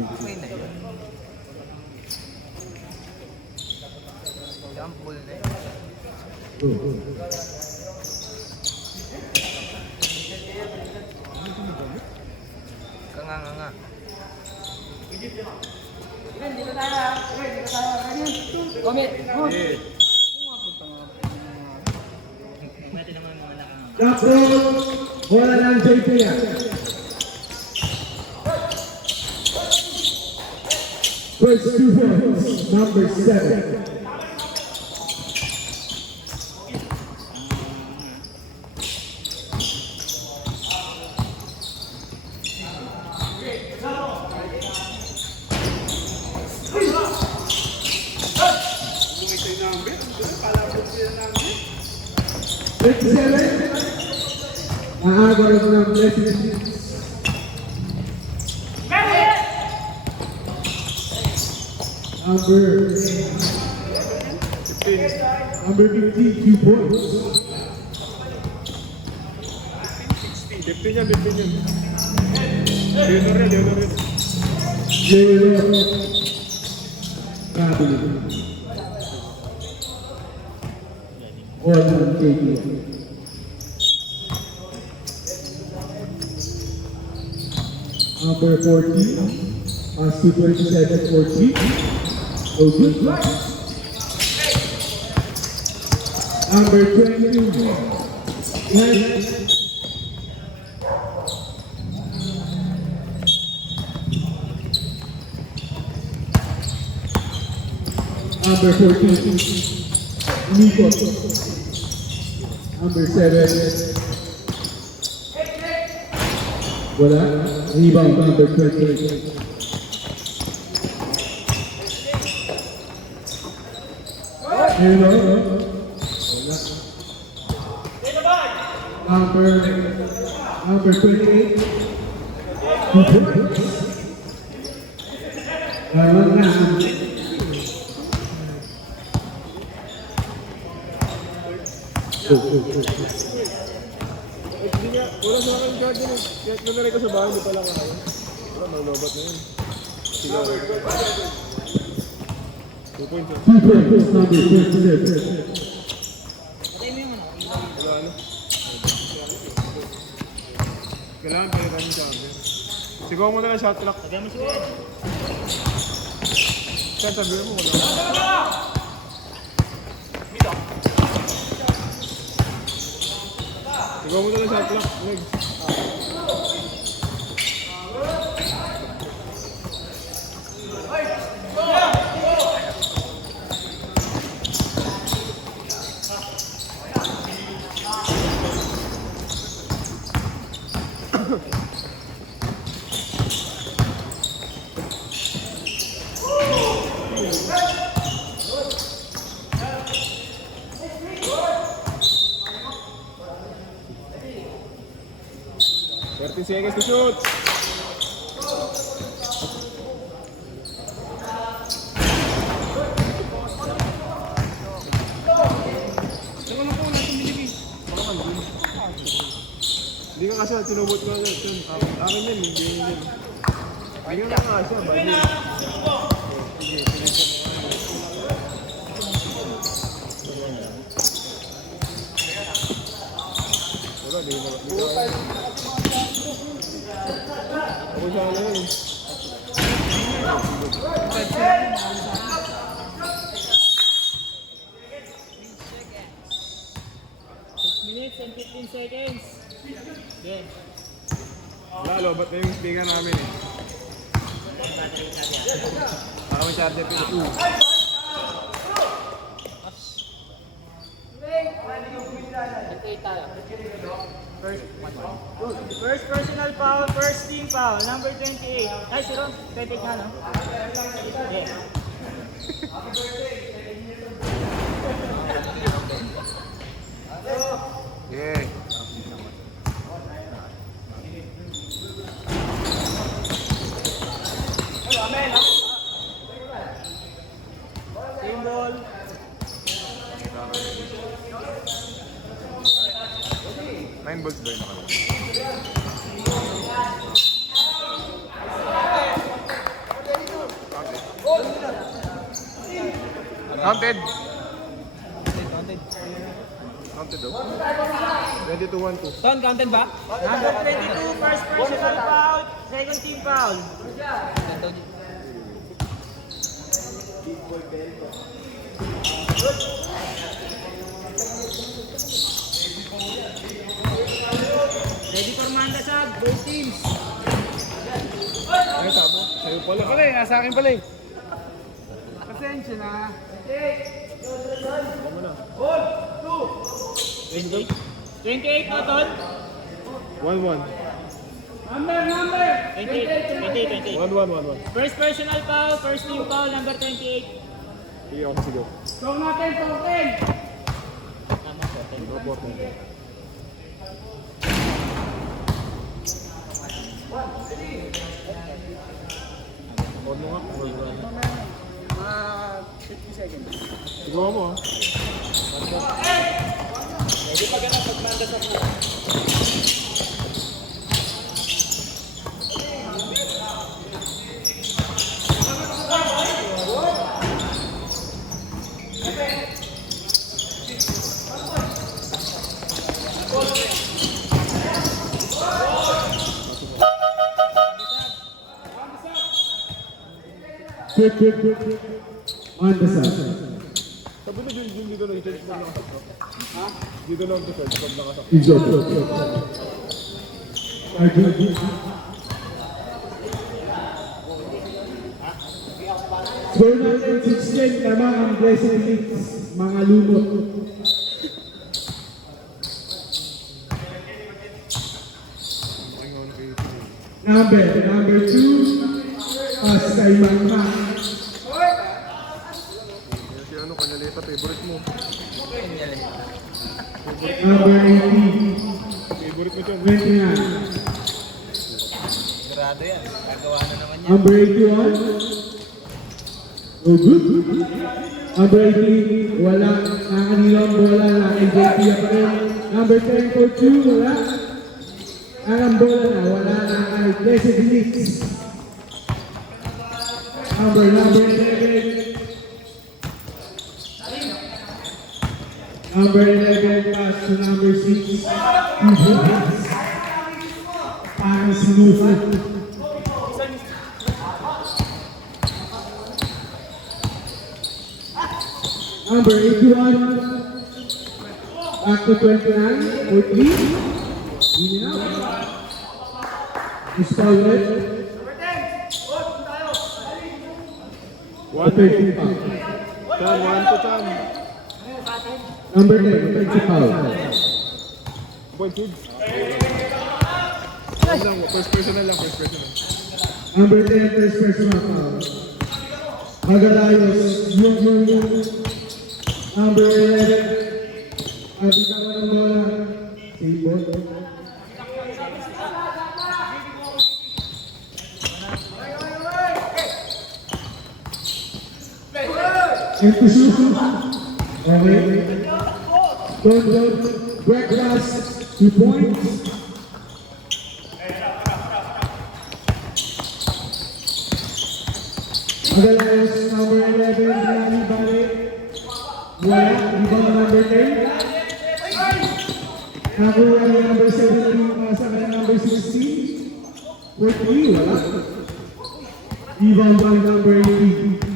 Okay na yun. Sample na yun. Kanganga. Dito tayo. Comment. Tapos, wala ng JP yan. First 2 points, number 7. Aagawin ng blessing. Number 15, 2 points. 15 yan. Leonor. Kabili. Wala ng JP. Number 14, pass to 27-14. No good. Number 22, Number 14, Nico. Number 7, wala. Rebound number 38. Hello. Number 28. Wala sa akin guard yun eh. Kaya nangyari ko sa bahay, hindi pala kaya. Wala, malobat na yun. Sila. 2 points. 2 points, number 27. Wala ano. Kailangan pala kami sa akin. Sigaw mo na lang shot clock. Sabi mo siya. Saan sabi mo wala. Sigaw mo na lang shot clock. Legs. Seconds to shoot. Hindi ka kasi tinubot ko agad. Akin din, hindi yun. Hindi ka na kasi, bali. Wala, di ka. Ako siya na yun. 6 minutes and 15 seconds. Game. Lalo, ba't na yung speaker namin eh? Para may charger ko. First personal foul, first team foul, number 28. Ay, si Ron, 28 nga, no? Yeah. Yeah. Team ball. 9 balls ba yun nakalagay? Counted. Counted daw. 22-1-2. Ton, counted ba? Number 22, first personal foul, second team foul. Ready for mandasag, both teams. Ay, tama. Sa'yo pala. Pala eh, nasa akin pala eh. Pasensya na. Tama na. 28 na, Ton. 1-1. Number. 28. 1-1. First personal foul, first team foul, number 28. Sige ako, sige. Score natin, 14. Report mo. Report mo nga. Siguro mo ah. Quick. On the side. Sabi na dito lang i-change pag nakasakto. Dito lang ito search pag nakasakto. Is over. Arjun. Score natin 16, tama ang blessing hits, mga lumot. Number 2, pass kay Mama. Si ano, Kanyaleta, favorite mo. Number 18, Favorite mo dyan. 29. Sigurado yan. Gagawa na naman yan. Number 81. Oh, good. Number 18, wala. Nakanilang bola na kay JP pa rin. Number 10 for 2, wala. Ang bola na, wala na kay Blessed Felix. Number 11. Number 11, pass to number 6. Parang smooth. Number 81, back to 29, for 3. Lean out. Installment. One Offensive foul. Chan, 1 to Chan. Number 10, offensive foul. Point food. First personal lang, first personal. Number 10, first personal foul. Magalayos, yung. Number 11, bitawan ng bola. Save ball. And to shoot. Okay. Don't. Breakfast, 2 points. Magalayos, number 11, Rani Bale. Wala, ibang number 10. Nakuha yung number 17, sa kanya number 16. 43, wala. Ibang bang number 18.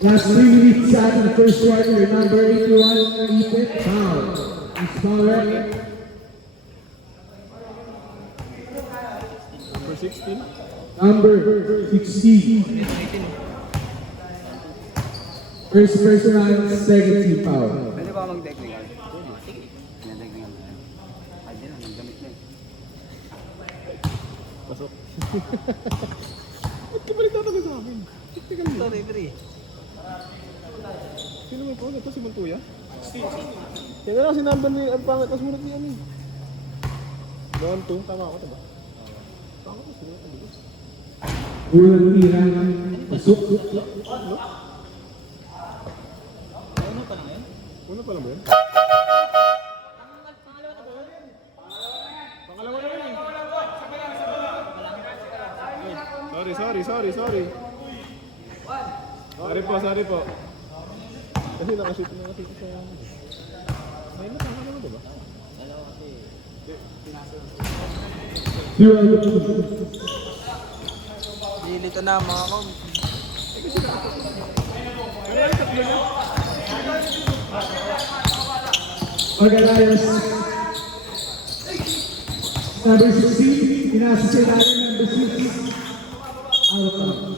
Last 3 minutes sa ating first quarter, number 81, Ipit, foul. It's foul right. Number 16. Number 16. First personal, second team foul. Pwede ba mag-technical? Sige. Technical na. Ay, di na. Nagdamit na eh. Pasok. Ba't ka balik tatagay sa akin? Tiktikan mo. Sorry, pre. Sino may phone? Ito si Montuya? Kaya na lang sinamban ni ang pangat. Tapos munot niya ano eh. 1-2. Tama ako, diba? Tama ko, sino ang bilis? Unang tira, pasok. Ano pa lang yun? Una pa lang ba yun? Pangalawa na yun eh. Sorry. Sorry po. Kasi nakashoot sa... May nakaka naman, diba? Dito na mga kom. Organizers. Number 16, pinasa sa ilalim number 6. Out of bounds.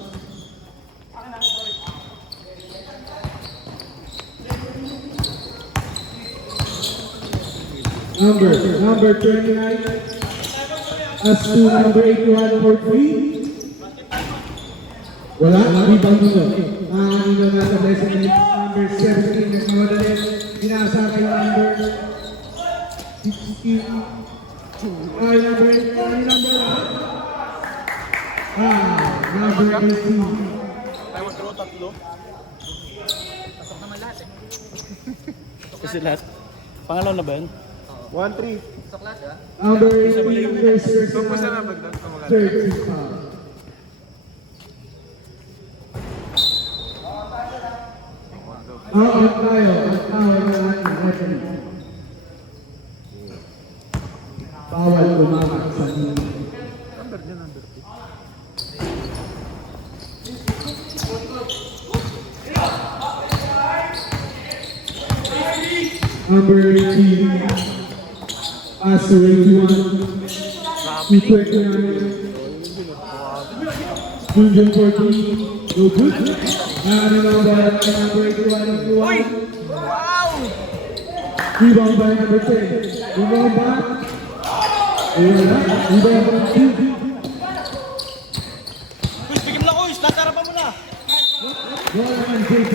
Number 29, as to number 81 for 3. Wala, rebound nito. Nakakanino na sa designated number 17 na kamadali. Pinasa kay number 16. Ay, number 18. Number 18. Tayo mag-draw tatlo. Pasok naman lahat eh. Kasi lahat. Pangalaw na ba yun? 1-3. Pasok lahat ah. Number 18 versus Tapos na nabag lang. 30 foul. Out tayo. Ang tawag ng ating referee. Bawal umamak sa nino. Number 18, pass to 81, 229, Junjun 14, no good. Number 81, Wow! rebound by number 10, rebound by, rebound by 2. Kuys, bigyan mo na kuys. Lasarapan mo na. Bola naman JP.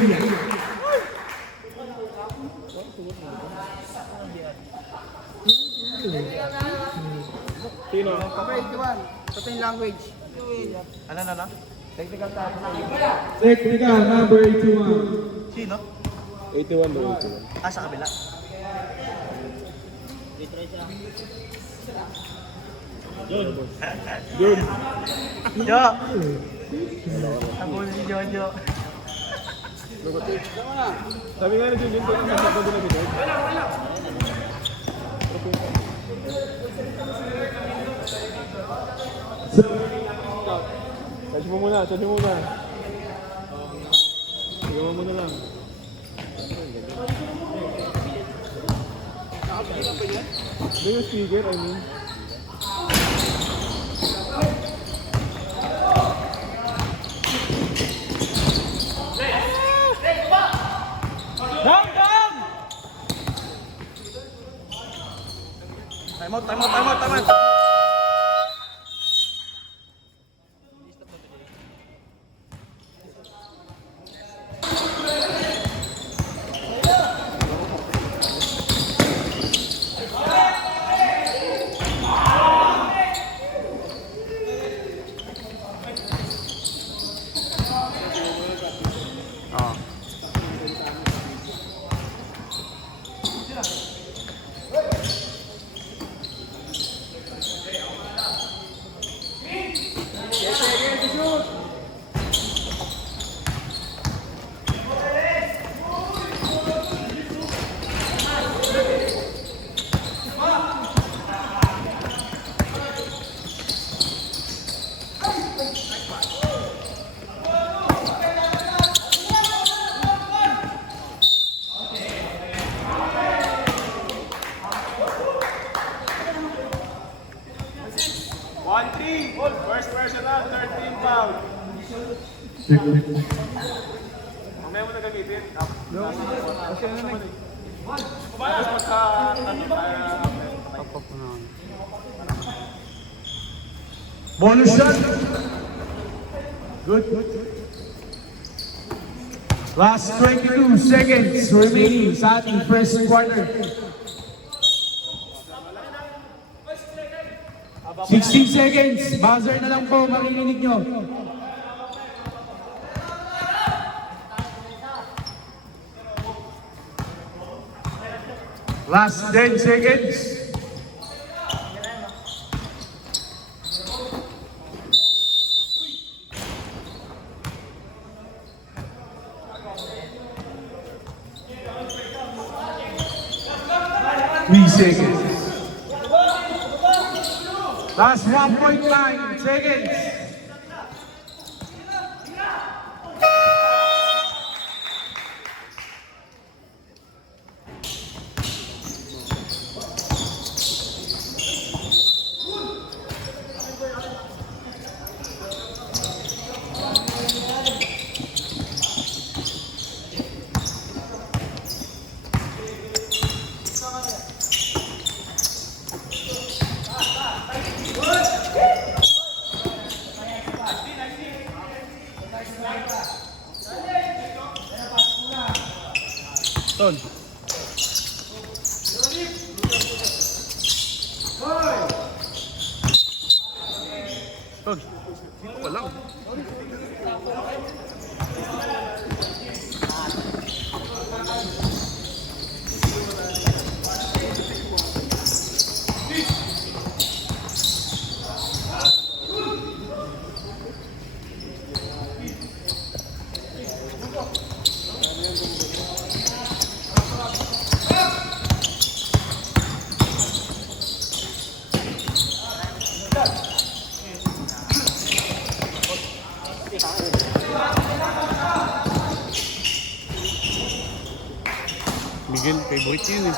Sino? Ito yung language. Ano na? Technical tapo na yun. Technical, number 81. Sino? 81 daw, 81. Ah, sa kabila. Good. Jo! Nabulin si Jojo. Sabi nga na dyan, dito ang nasa ko na dito. Charge mo muna. Igawa mo na lang. Hindi yung speaker, I mean. Down! Time out! First personal, 13 foul. Mamaya mo na gamitin. Kumayos magka... Bonus shot. Good. Last 22 seconds remaining sa ating first quarter. 16 seconds. Buzzer na lang po, maririnig nyo. Last 10 seconds. 3 seconds. Last 1.9 seconds. Ton. Ton. Dito ka lang. Miguel, favorite yun eh.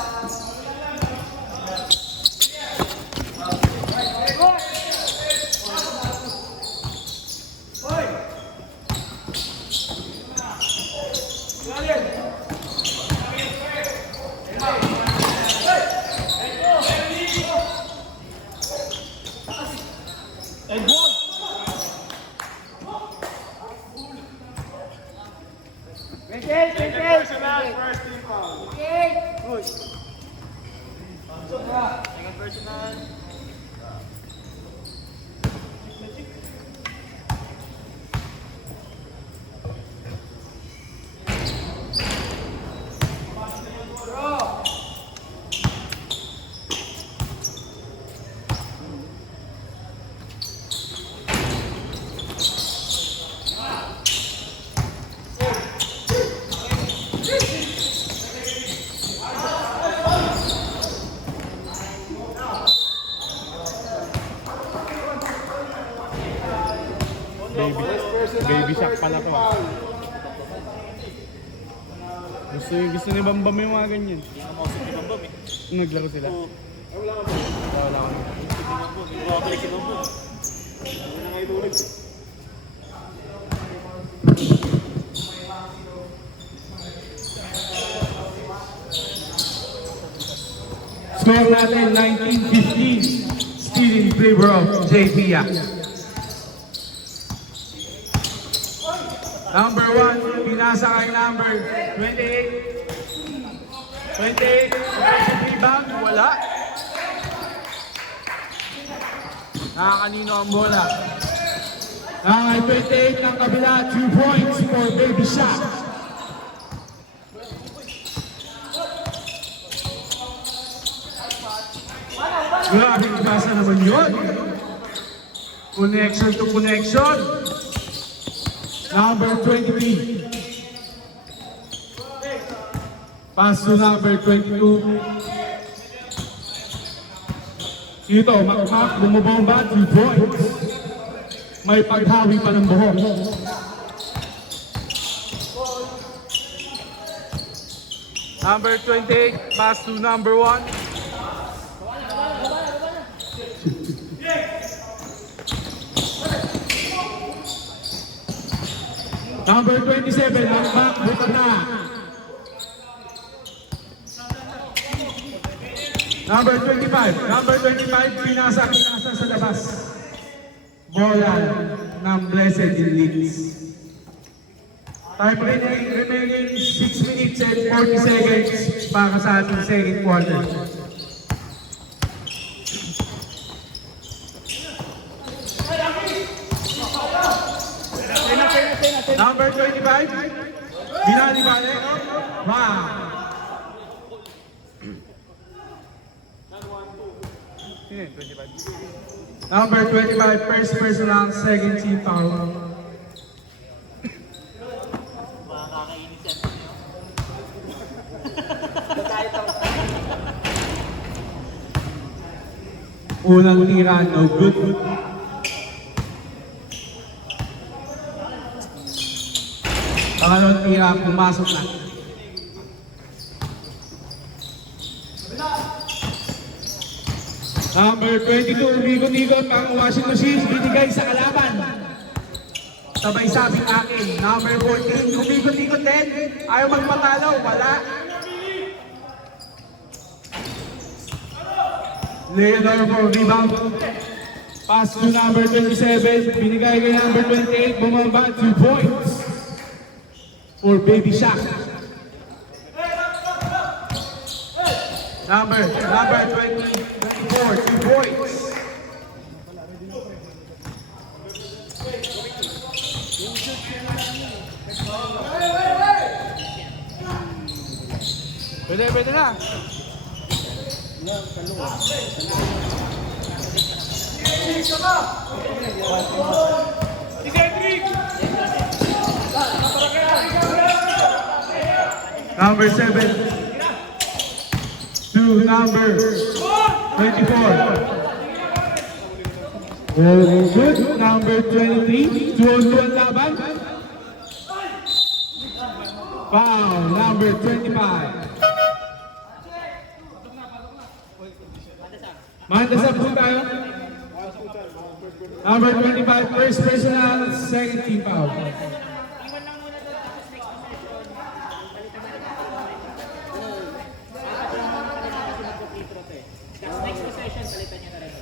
Baby shock pala to. Gusto ni Bambam yung mga ganyan. Hindi na mausap ni Bambam eh. Naglaro sila? Oo. Wala ka na. Babalik si Bambam. Wala na nga ilulig. Score natin 19-15. Still in favor of JPIA. Number 1, pinasa kay number 28. 28, rebound, wala. Nakakanino ang bola. Kay 28 ng kabila, 2 points for Baby Shock. Grabe, ibasa naman yun. Connection to connection. Number 23. Pass to number 22. Ito, Makmak, bumubomba, 2 points. May paghawi pa ng buhok. Number 28, pass to number 1. Number 27, Makmak, butang na. Number 25, pinasa sa labas. Bola ng Blessed Elites. Time remaining 6 minutes and 40 seconds para sa ating second quarter. Number 25, Binali Bale. Wow! Number 25, first personal, second team foul. Unang tira, no good. Pangalawang tira, pumasok na. Number 22, umikot-ikot ang washing machine, binigay sa kalaban. Sabay sabing akin. Number 14, umikot-ikot din. Ayaw magpatalo, wala. Leonor for rebound. Pass to number 27, binigay kay number 28, bumaba 2 points. For Baby Shaq. Number 24, 2 points. Pwede na. Number 7 to number 24. Very good. Number 23. 2-on-2 ang laban. Foul. Number 25. Mandasa po tayo. Number 25. First personal. Second team foul. Next possession, palitan niya na rin.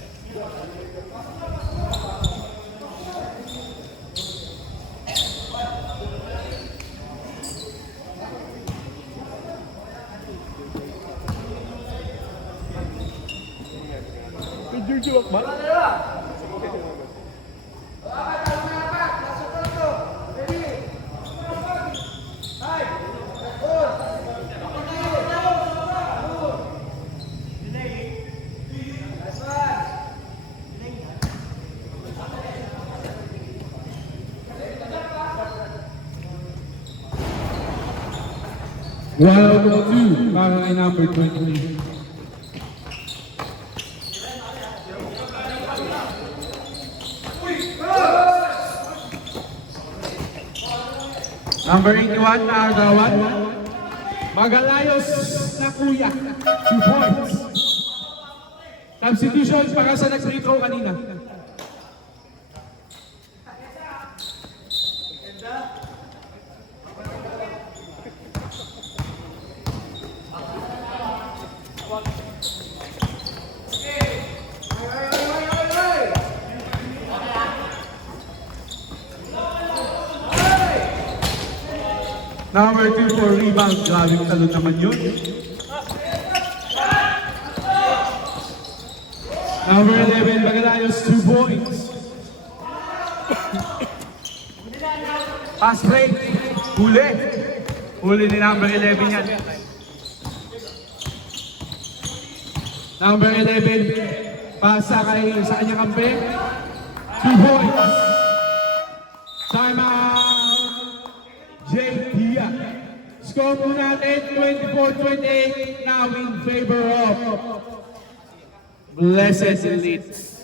Jersey Wakman? One over 2 para kay number 23. Number 81 na agawan. Magalayos na kuya. 2 points. Substitution para sa nag-free throw kanina. Number 2 for rebound. Grabing talon naman yun. Number 11, Magalayos, 2 points. Pass break. Huli. Huli ni number 11 yan. Number 11, pasa kay sa kanyang kampe. 2 points. Time out. Jake Dia. Score po natin 24-28 now in favor of Blessed Elite.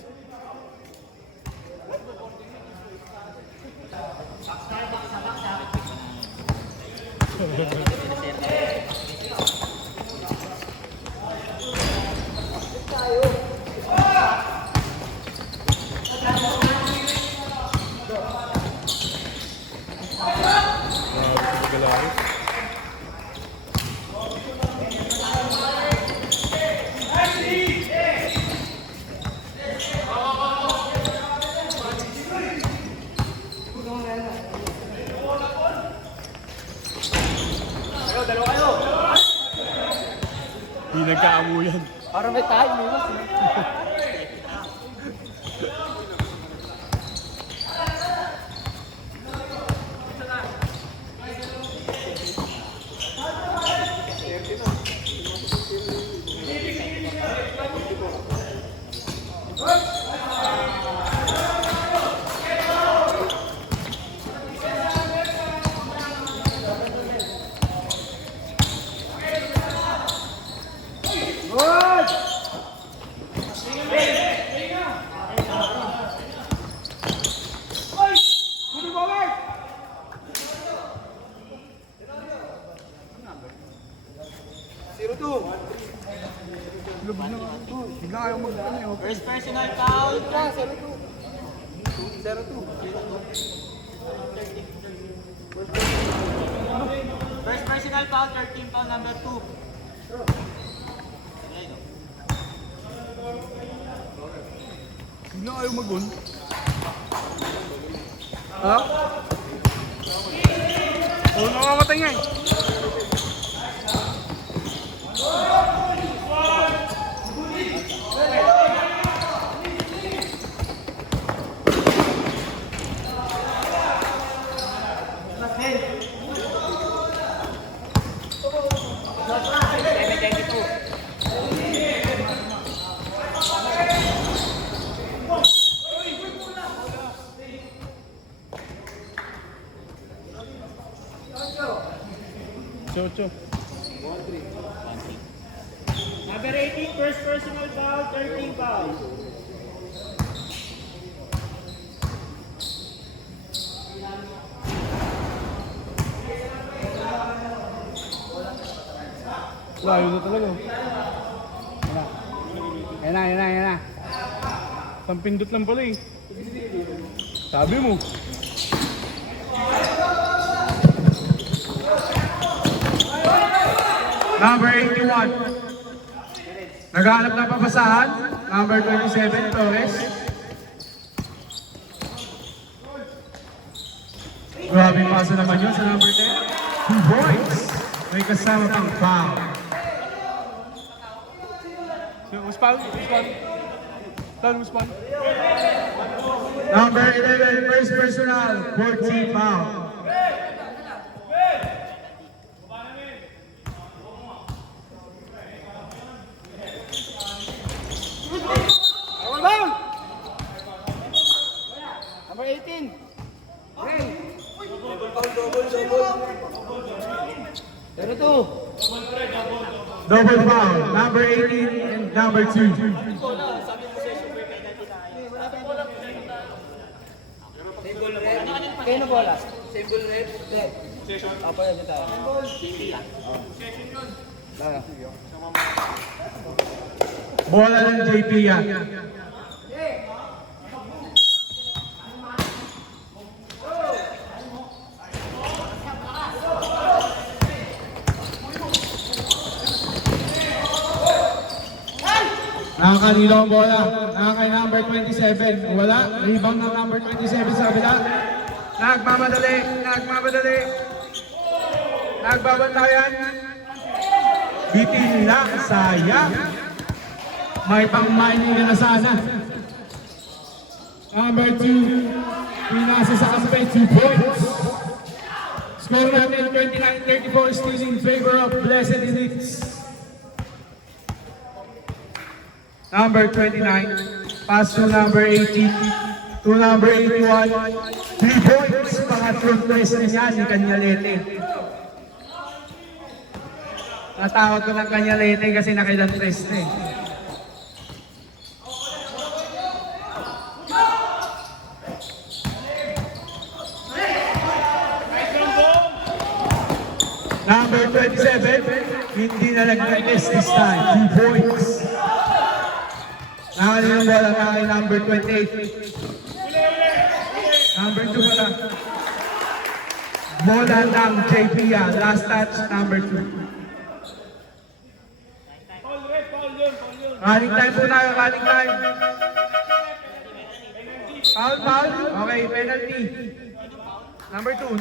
Hindi nagkaamuyan. Parang may tayo. First personal foul. First personal foul, 13 foul, number 2. Hindi na kayo mag-gun. Ha? Oo, nakamatay nga eh. Chocho. Number 18, first personal foul, 13 foul. Layo na talaga. Yan na. Pampindot lang pala eh. Sabi mo. Number 81. Naghahanap ng papasahan. Number 27, Torres. Grabe pasa naman yun sa number 10. 2 points. May kasama pang foul. Uspal. Uspal. Number 11, first personal, 14 foul. Number 18. Double foul, number 18 and number 2. Kayo na bola? Same goal red? Apa yan tayo? Bola ng JP yan. Nakakanilo ang bola. Nakakay number 27. Wala. Rebound ng number 27 sa kabila. Nagmamadali. Nagbabantayan. Bitin lang. Sayang. May pang-mining na sana. Number 2. Pinasa sa kampe. 2 points. Score natin 29-34 still in favor of Blessed Elites. Number 29, pass to number 18, to number 81, 3 points, pangatlong tres na niya ni Kanyalete. Natawag ko ng Kanyalete kasi nakailang tres na eh. Number 27, hindi na nag-test this time, 2 points. Nakakalina yung bola na kay number 28. Number 2 pala. Bola ng JP yan. Last touch, number 2. Running time po tayo, running time. Foul. Okay, penalty. Number 2.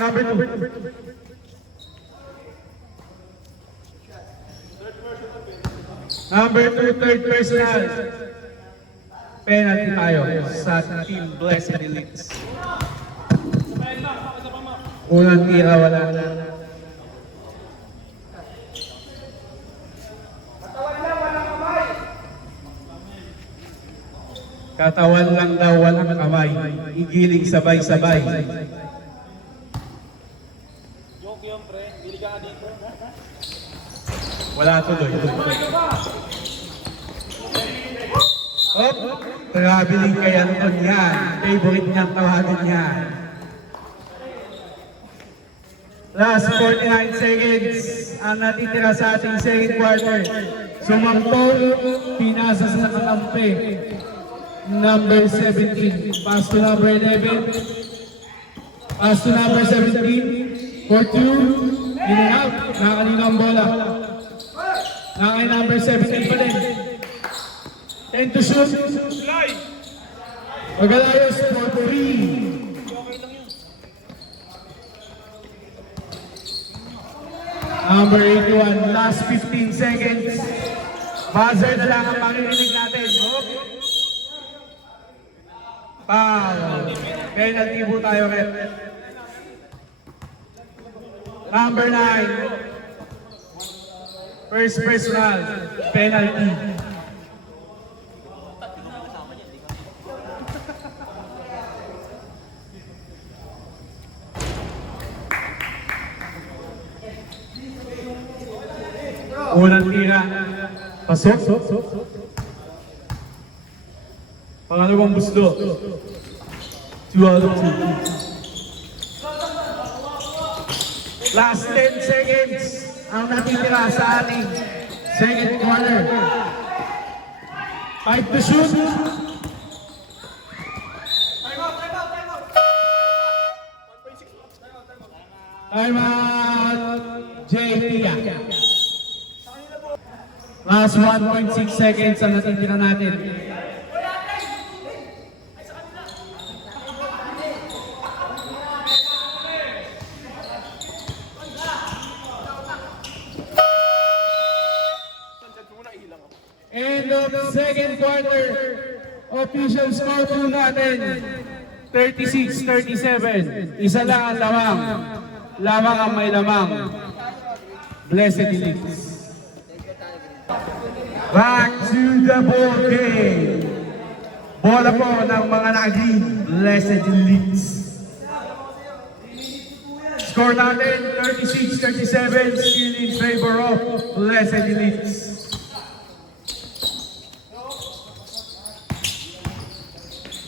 Number 2, third personal. Penalty tayo sa Team Blessed Elites. Unang tira, wala na. Katawan lang daw, walang kamay. Igiling sabay-sabay. Wala tuloy. Oh, traveling kaya naman yan. Favorite niyang tawagan niya. Last 49 seconds ang natitira sa ating second quarter. Sumangtol, pinasa sa kakampi. number 17. Pass to number 11. Pass to number 17. For 2. In and out. Nakakanino ang bola. Nakakay number 17 pa din. 10 to shoot. Magalayos for 3. Number 81, last 15 seconds. Buzzer na lang ang maririnig natin. Okay. Foul. Penalty po tayo, rep. Number 9. First personal. Penalty. Unang tira. Pasok. Pangalawang buslo. 2 out of 2. Last 10 seconds ang natitira sa ating second quarter. 5 to shoot. Time out. JP. Last 1.6 seconds ang natitira natin. End of second quarter. Official score po natin 36-37. Isa lang ang lamang. Lamang ang may lamang. Blessed Elite. Back to the ball game. Bola po ng mga nag-green. Blessed Elite. Score natin 36-37. Still in favor of Blessed Elite.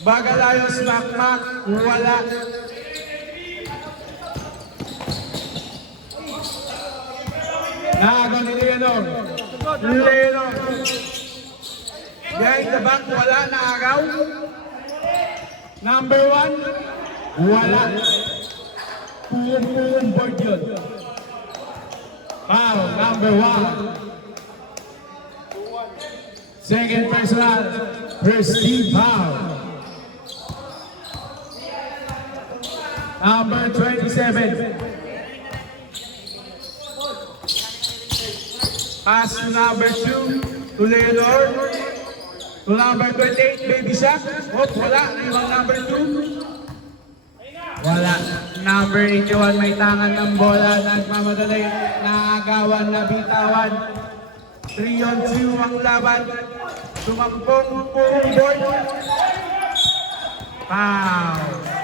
Bagalayos, Makmak, wala. Nagaw ni Leonor. Leonor. Behind the back, wala. Nagaw. Number 1, wala. Puong board yun. Foul, number 1. Second personal, first team foul. Number 27. Pass to number 2 to Leonor. To number 28, Baby Shaq. Oh, wala. Ibang number 2. Wala. Number 81, may tangan ng bola. Nagmamadali. Naagawan, nabitawan. 3-on-2 ang laban. Tumampong buong board. Foul.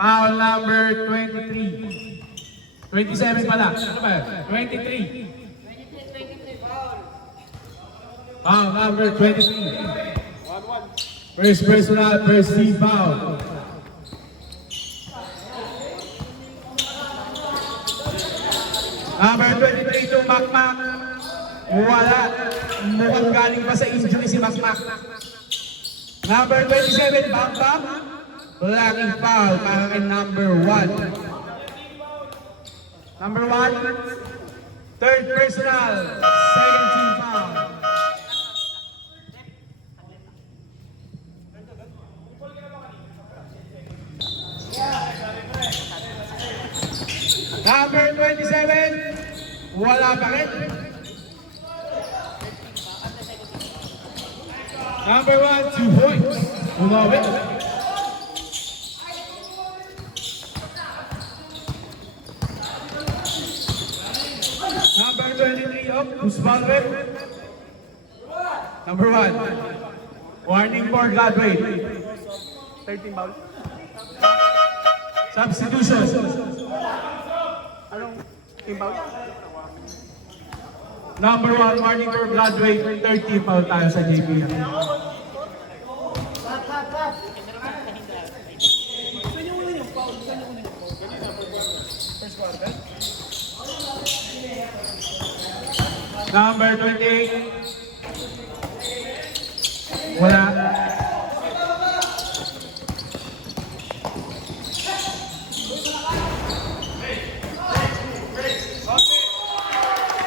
Foul number 23. 27 pala. Ano ba? 23. Foul number 23. First personal, first team foul. Number 23 to Makmak. Wala. Mukhang galing pa sa injury si Makmak. Number 27, Bam Bam. Blocking foul para kay number 1. Number 1, third personal, second team foul. Number 27, wala pa rin. Number 1, 2 points. Umawit. Number 23 of Usbalve. Number 1. Warning for Godway. 13 foul. Substitution. Anong team foul? Number 1, warning for Godway. 30 foul tayo sa JPM. Number 28. Wala.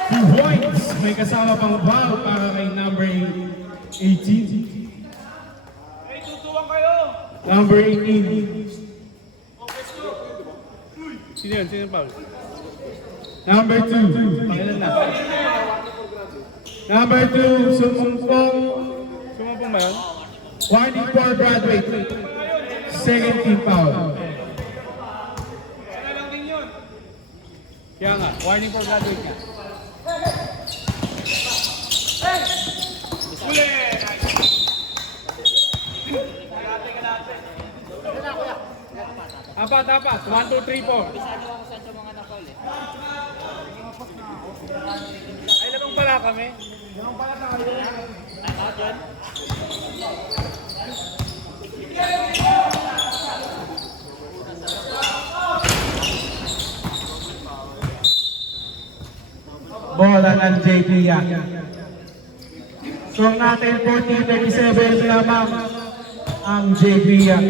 Two points. May kasama pang foul para kay number 18. Hey, tutuwang kayo! Number 18. Sino yun? Sino yung foul? Number 2. Pangilan na. Number 2, Sumumpong. Sumapong ba yun? Warning for graduate. Second team foul. Sana lang din yun. Kaya nga, warning for graduate nga. Huli! Apat. 1, 2, 3, 4. Ay, lamang pala kami. Bola ng JP yan. So natin 40-37 lamang ang JP yan.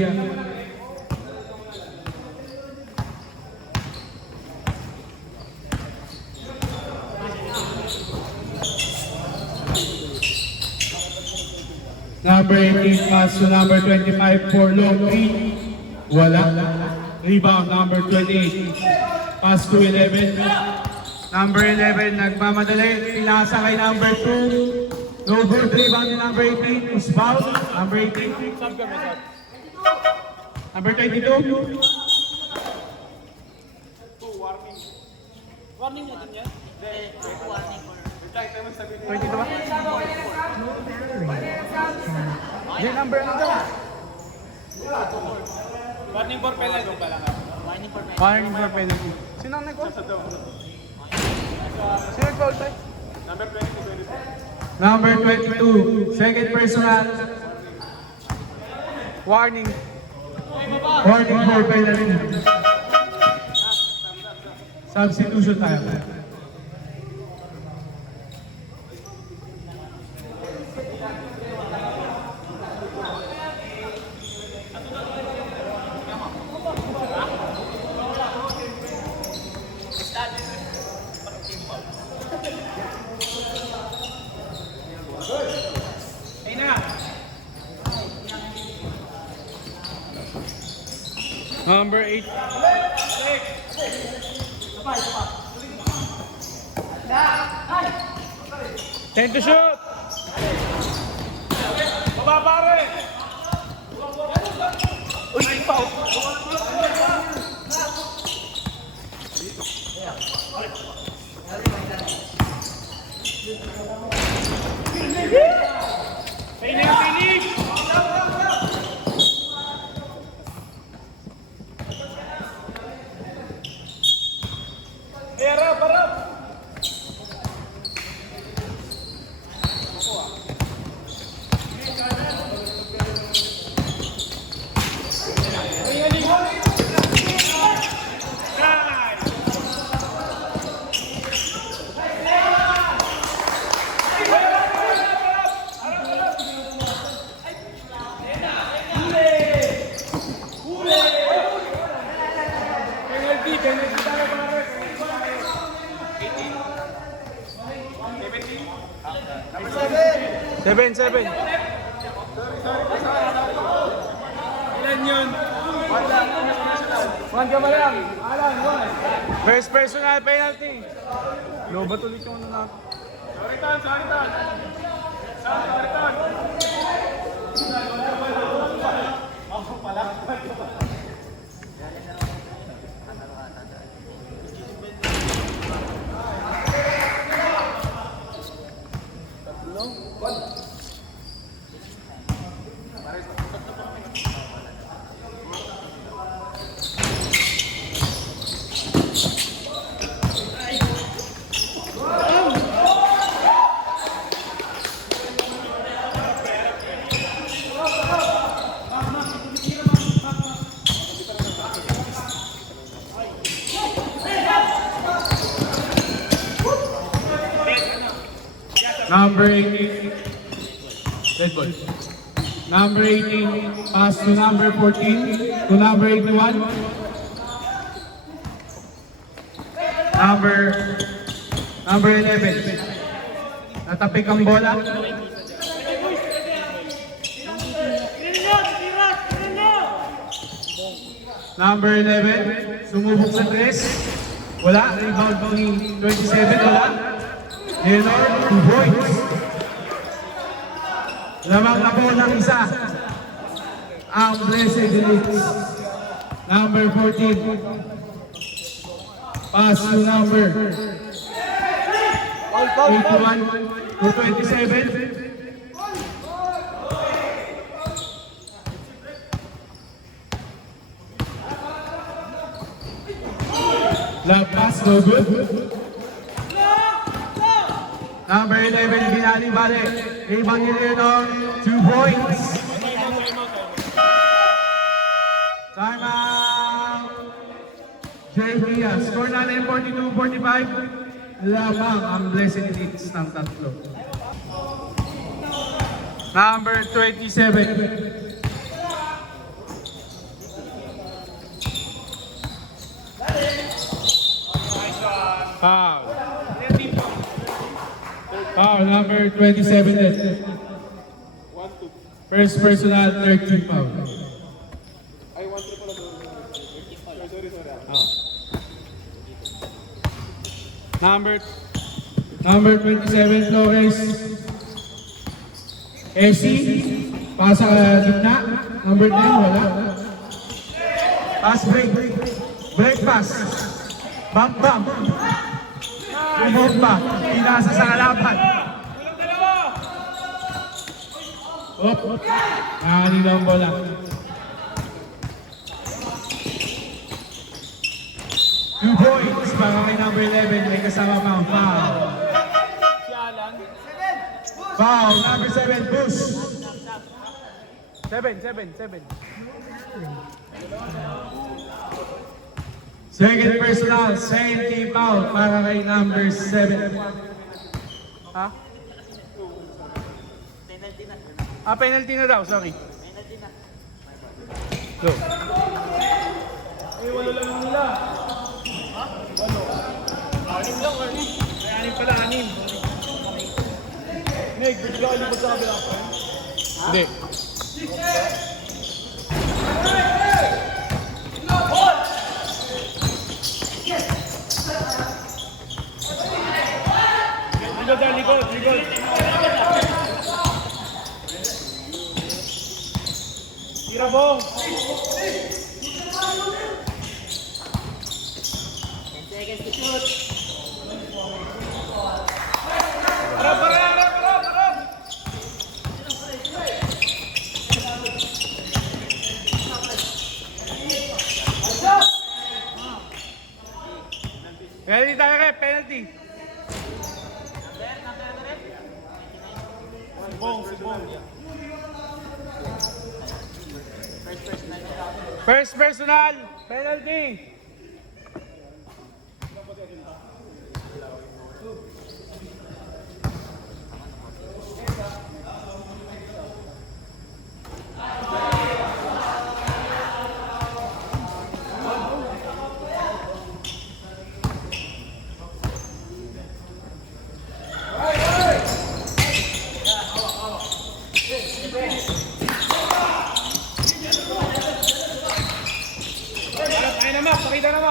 Number 18 pass to number 25 for long 3. Wala. Rebound number 28. Pass to 11. Number 11 nagmamadali. Pinasa kay number 2. No good. Rebound ni number 18 is foul. Number 18. Sub kami, sub. Number 22. Warning na din yan? Warning for... 22 ba? Hindi, number ano daw? Warning for penalty pala nga. Warning for penalty. Sino ang nag-call? Sino nag-call tayo? Number 22. Second personal. Warning. Warning for penalty. Substitution tayo. Ay na! Number 8. Ten to shoot! Baba pare! Uy, foul! Pinig! Harap! Penalty tayo pare! 7. Ilan yun? One ka ba lang? Alan, one. First personal penalty. No, ba't ulit yung ano na? Number 18. Red ball. Number 18, pass to number 14, to number 81. Number 11. Natapik ang bola. Number 11, sumubok sa 3. Wala. Rebound po ni 27. Wala. Leonor, 2 points. Lamang na po ng isa. Ang Blessed Elites. Number 14. Pass to number 81 to 27. Love pass, no good. Number 11, Binali Bale. Ibang Leonor, 2 points. Time out. JP, score natin 42-45. Lamang ang Blessed Elites ng tatlo. Number 27. Foul. Foul, number 27 din. First personal, 13 foul. Ay, 1-2 pala doon. Sorry. Number 27, Flores. Essie, pasa ka gitna. Number 10, wala. Pass break. Break pass. Bump. Remove ba? Pinasa sa kalaban. Op. Kanina ang bola. Two points para kay number 11. May kasama pa ang foul. Foul, number 7, push. 7. Second personal, second team foul para kay number 7. Ha? Penalty na daw, sorry. Go. Walo lang nila. Anim lang, Arnie. Anim pala, anim. Nick, bigla ka lipad sa kabila. Hindi. Likod. Tira, Bong. Harap. Penalty tayo kay, penalty. Si Bong. First personal, penalty.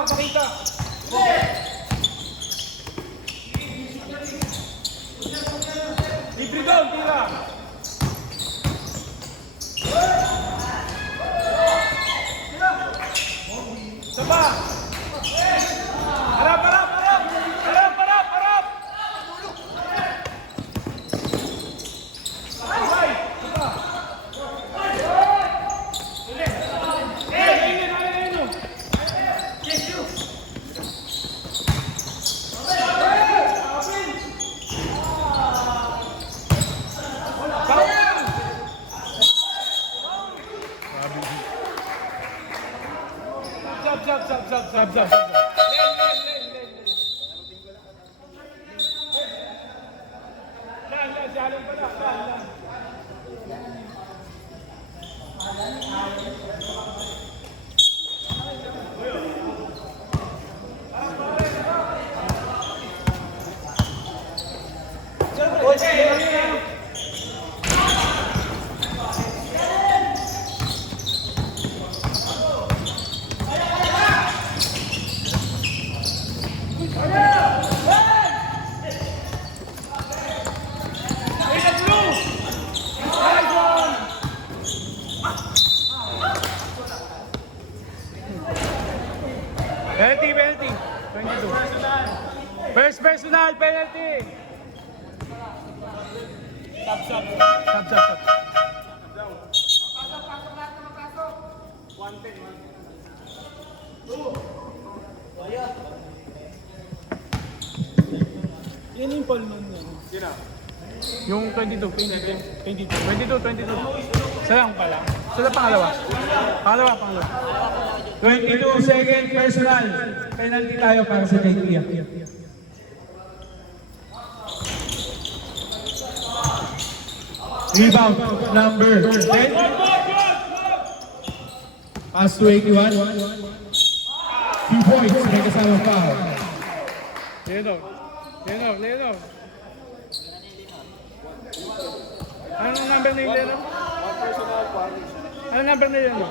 Pakita. Libre down, tira. Sapa. Harap. Sab. personal penalty. Stop. Yan yung palman niya. Yung 22. Sayang pala. Sila pangalawa. Pangalawa. 22 second personal. Penalty tayo para sa JP. Rebound number 10. Pass to 81. 2 points. May kasama foul. Leno. Anong number ni Leno? Anong number ni Leno?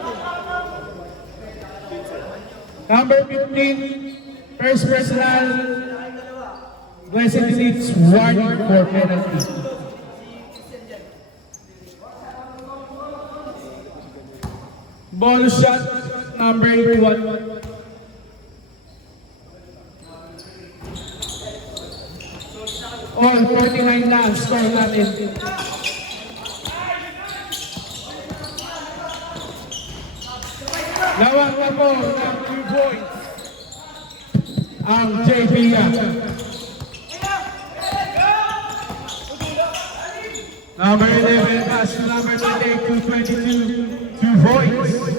Number 15. First personal. Blessed Elite's warning for penalty. Bonus shot number 81. On 49 na score natin. Lawang na po ng 2 points ang JP. Number 11 pass to number 28 to 22. 2 points.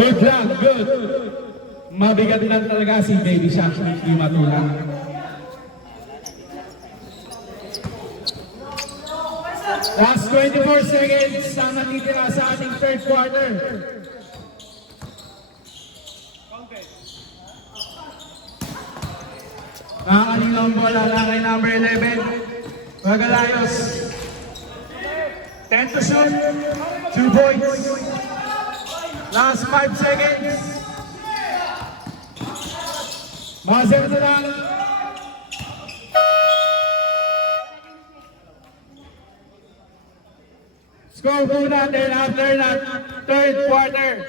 Good lang, good. Mabigat lang talaga si Baby Shark, hindi matulang. Last 24 seconds ang natitira sa ating third quarter. Nakakalino ang bola na kay number 11. Magalayos. 10 to shoot. 2 points. Last 5 seconds. Mazer na lang. Score po natin after that third quarter.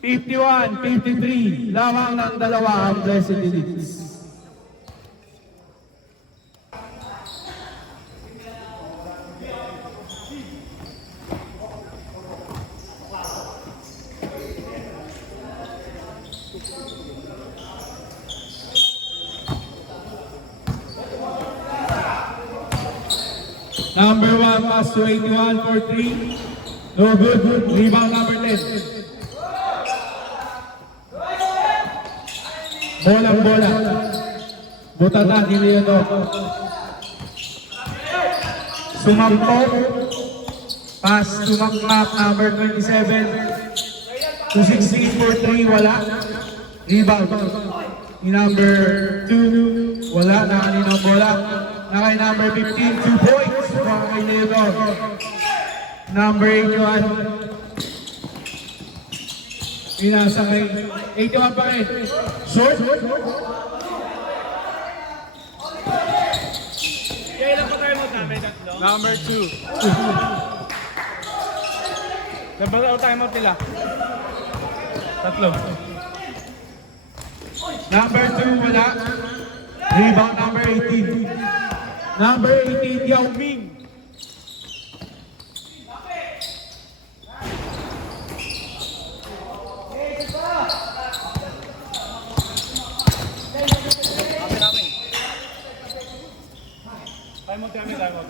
51-53. Lamang ng dalawa ang Blessed Elites. Number 1 pass to 81 for 3. No good. Rebound number 10. Bola. Butata ni Leono. Sumampok. Pass to Makmak number 27. To 16 for 3. Wala. Rebound. Ni number 2. Wala. Nakaninang bola. Nakay number 15. 2 points. Kay Leono. Number 81. Inasa kay 81 pa rin. Short. Kailan pa tayo magdamay? Tatlo? Number 2. Nabalaw tayo mo nila. Tatlo. Number 2 wala. Rebound number 18. Number 18 Yao Ming. Tayo mo.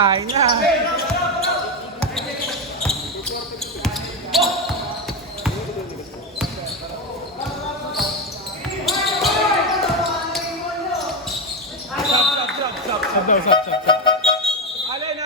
Kain na. Sab daw, sab. Allen!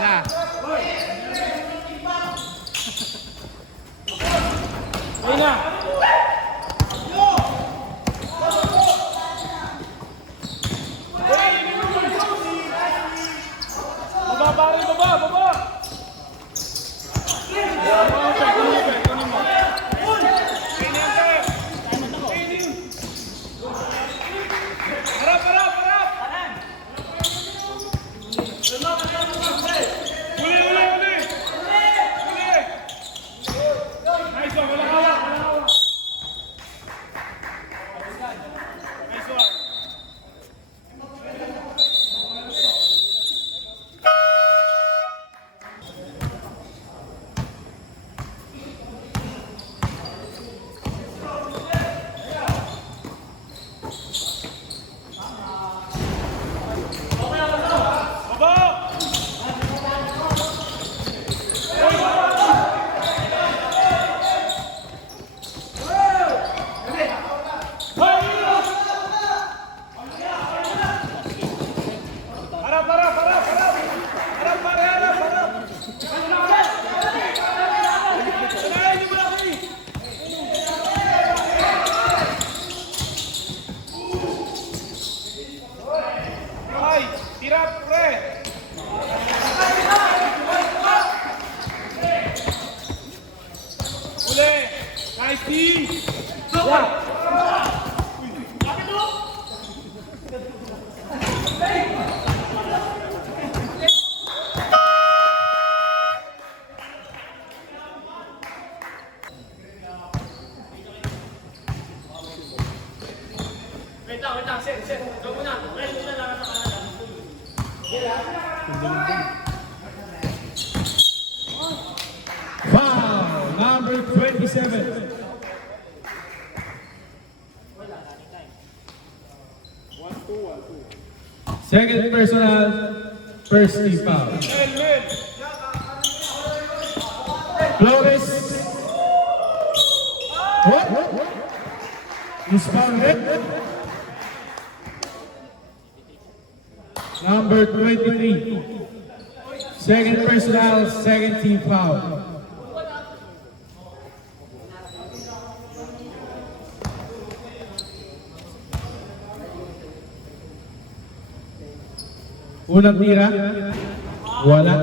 Na. Ayun na. Baba! Foul, number 27. Second personal, first team foul. Flores. What? Responded. Number 23. Second personal, second team foul. Unang tira, wala.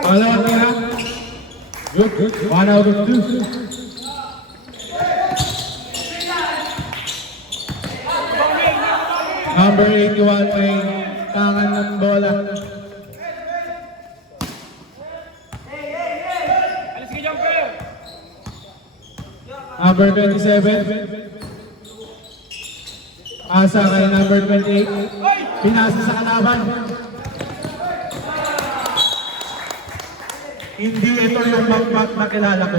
Pangalawang tira, good, 1 out of 2. Number 81 may tangan ng bola. Number 27. Asa kay number 28. Pinasa sa kalaban. Hindi ito yung backpack na kilala ko.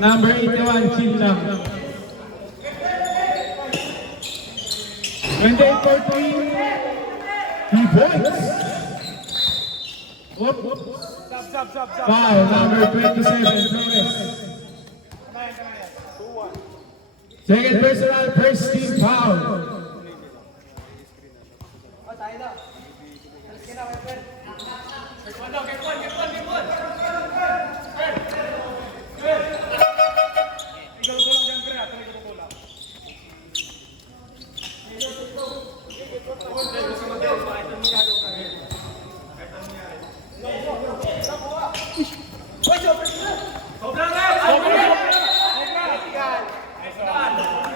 Number 81, chill lang. 28-14. 3 points. Whoop. Foul, number 27, Torres. Second personal, first team foul.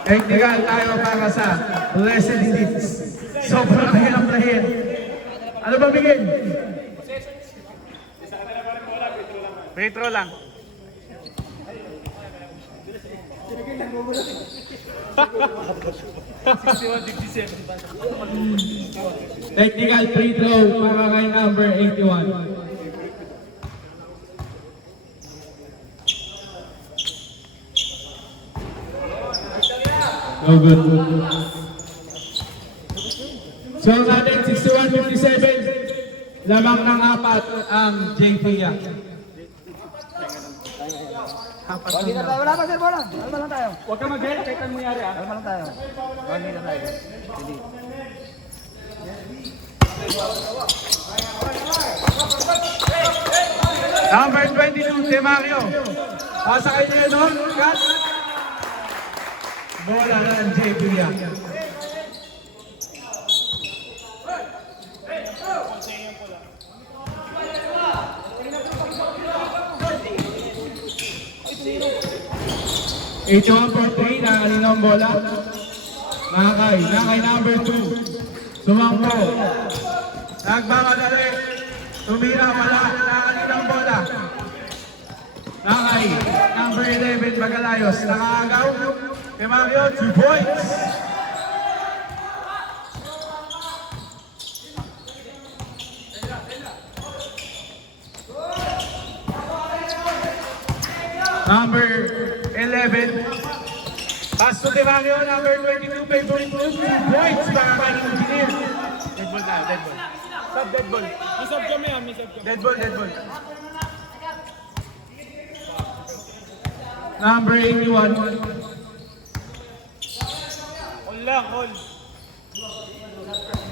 Technical tayo para sa Blessed Hits. Sobrang hirap na hit. Ano ba bigyan? Free throw lang. Technical free throw para kay number 81. No good. So natin 61-57, lamang ng apat ang JP Yak. Wala pa sir, bola. Alma lang tayo. Huwag ka mag-help kahit anong mangyari ah. Alma lang tayo. Bagi na tayo. Hindi. Number 22, Demario. Pasakay niyo doon, cut. Bola na ng JP Yak. Ito ang for 3, nakalino ang bola. Nakay number 2. Sumangko. Nagmamadali. Tumira pala, nakalino ang bola. Nakay, number 11, Magalayos. Nakaagaw. Demario, 2 points. Number 11. Pass to Demario, number 22, favorite move, 2 points para kay Engineer. Dead ball tayo, dead ball. Sub dead ball. May sub kami ah, may sub kami. Dead ball, dead ball. Number 81. All lang, all.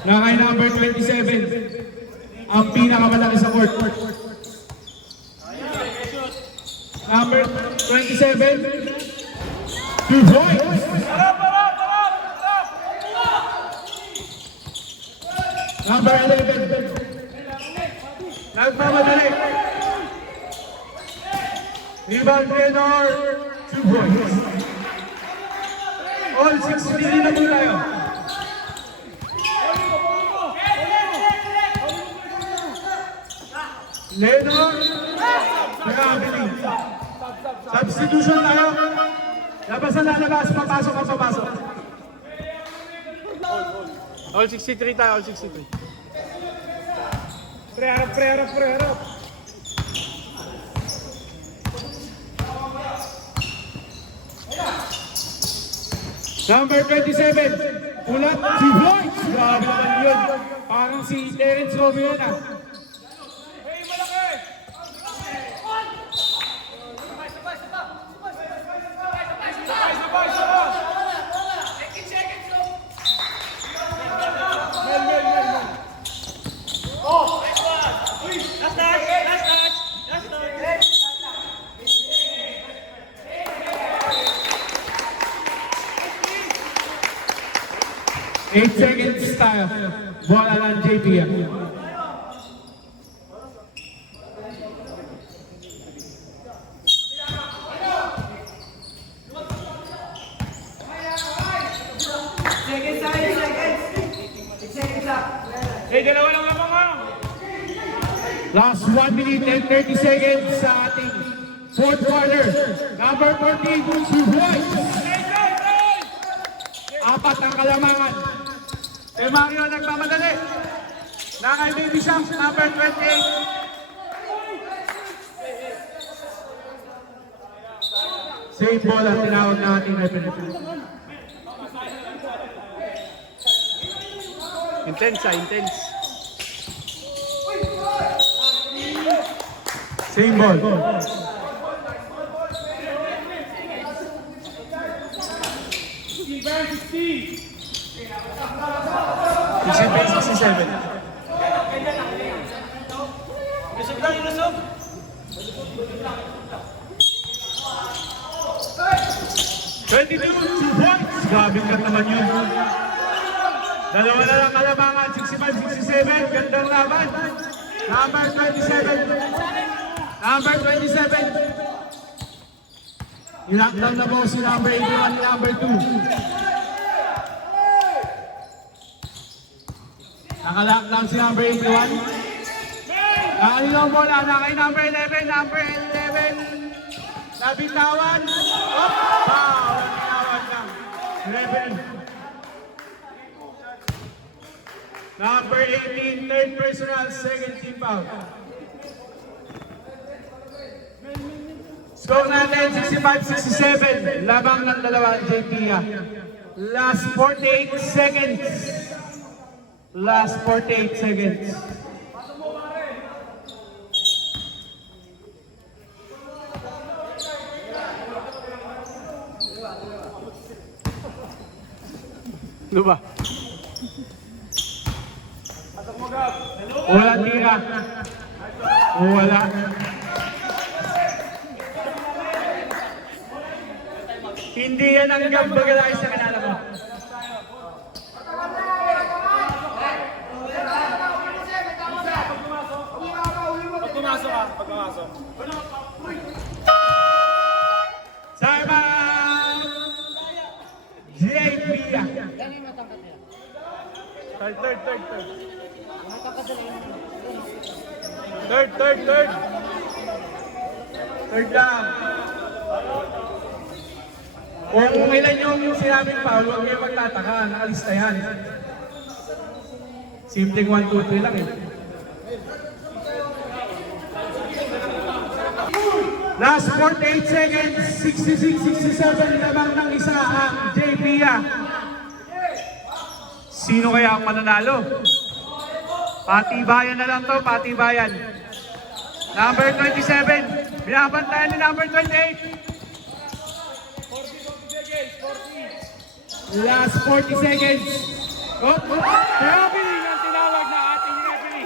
Nakay number 27. Ang pinakamalaki sa court. Number 27. 2 points. Number 11. Nagmamadali. Rebound Renor. 2 points. All 60 na po tayo. Lenor. Nakakabili. Substitution tayo. Labas na lalabas. Papasok ang papasok. All 63 tayo, all 63. Pre-harap. Number 27. Ulat. 2 points. Grabe naman yun. Parang si Terence Romeo na. Eight seconds tayo. Bola lang JP yan. Dalawa lang lamang ha. Last 1 minute and 30 seconds sa ating fourth quarter. Number 14, 2 points. Apat ang kalamangan. Mario nagmamadali. Nakay Baby Sham, number 28. Same ball ang tinawag na ating referee. Intense intense. Same ball. Isipin 67. Lusog lang, lusog. 22 points. Grabe ka naman yun. Dalawa na lang kalamangan, 65-67. Gandang laban. Number 27. Number 27. Lockdown na po si number 81, number 2. Naka-lockdown si number 81. Nakalilong bola na kay number 11, number 11. Nabitawan. Up! Foul! Nabitawan lang. 11. Number 18, third personal, second team foul. Score natin, 65-67. Labang ng dalawa, JP. Last 48 seconds. Last 48 seconds. Ano ba? Wala tira. Wala. Hindi yan ang gambagalaay sa kanala mo. Pag pumasok ka, pag pumasok. Sama! JP. Third. Third down. Kung ilan yung sinabing foul, huwag kayo magtataka. Nakalista yan. Simpleng 1, 2, 3 lang eh. Last 48 seconds, 66-67, labang ng isa ang JP. Sino kaya ang mananalo? Patibayan na lang to, patibayan. Number 27, binabantayan ni number 28. Last 40 seconds. Traveling ang tinawag na ating referee.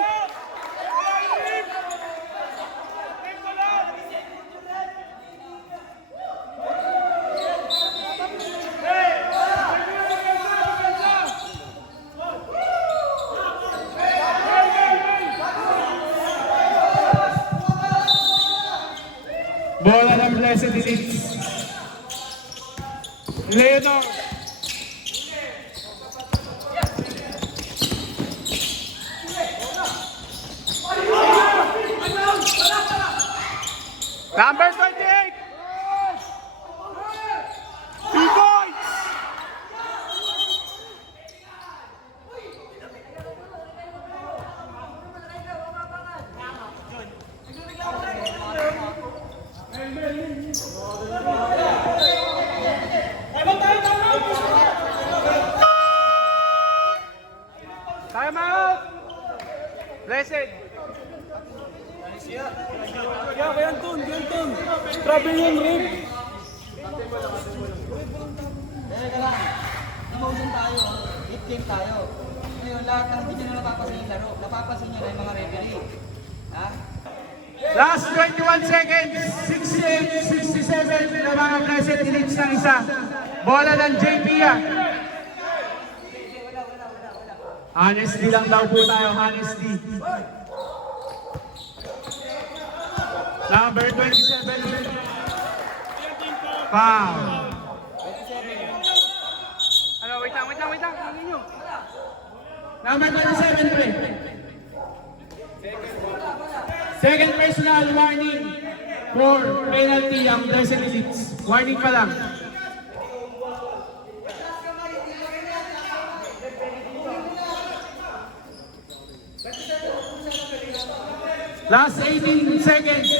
Bola ng Blessed Elite. Leonor. Number 28. 2 points. Time out. Blessed. Kaya Anton. Travel yung rim. Teka lang. Emotion tayo. Hit game tayo. Ngayon, lahat ng hindi nyo na napapasin yung laro. Napapasin nyo na yung mga referee. Ha? Last 21 seconds, 68-67 na mga Blessed Elite ng isa. Bola ng JP. Honesty lang daw po tayo, honesty. Number 27. Foul. Ano, wait lang. Ano nyo? Number 27, pre. Second personal warning for penalty ang Blessed Elite. Warning pa lang. Last 18 seconds.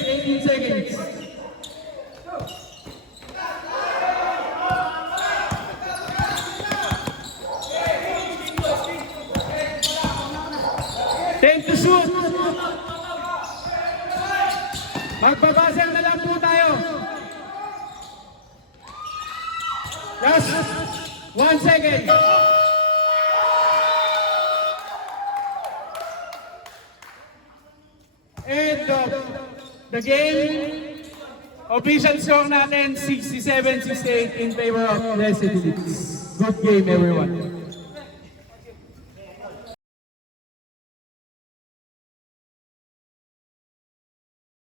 Magbabasel na lang po tayo. Just 1 second. End of the game. Official score natin 67-68 in favor of Blessed Elite. Good game everyone.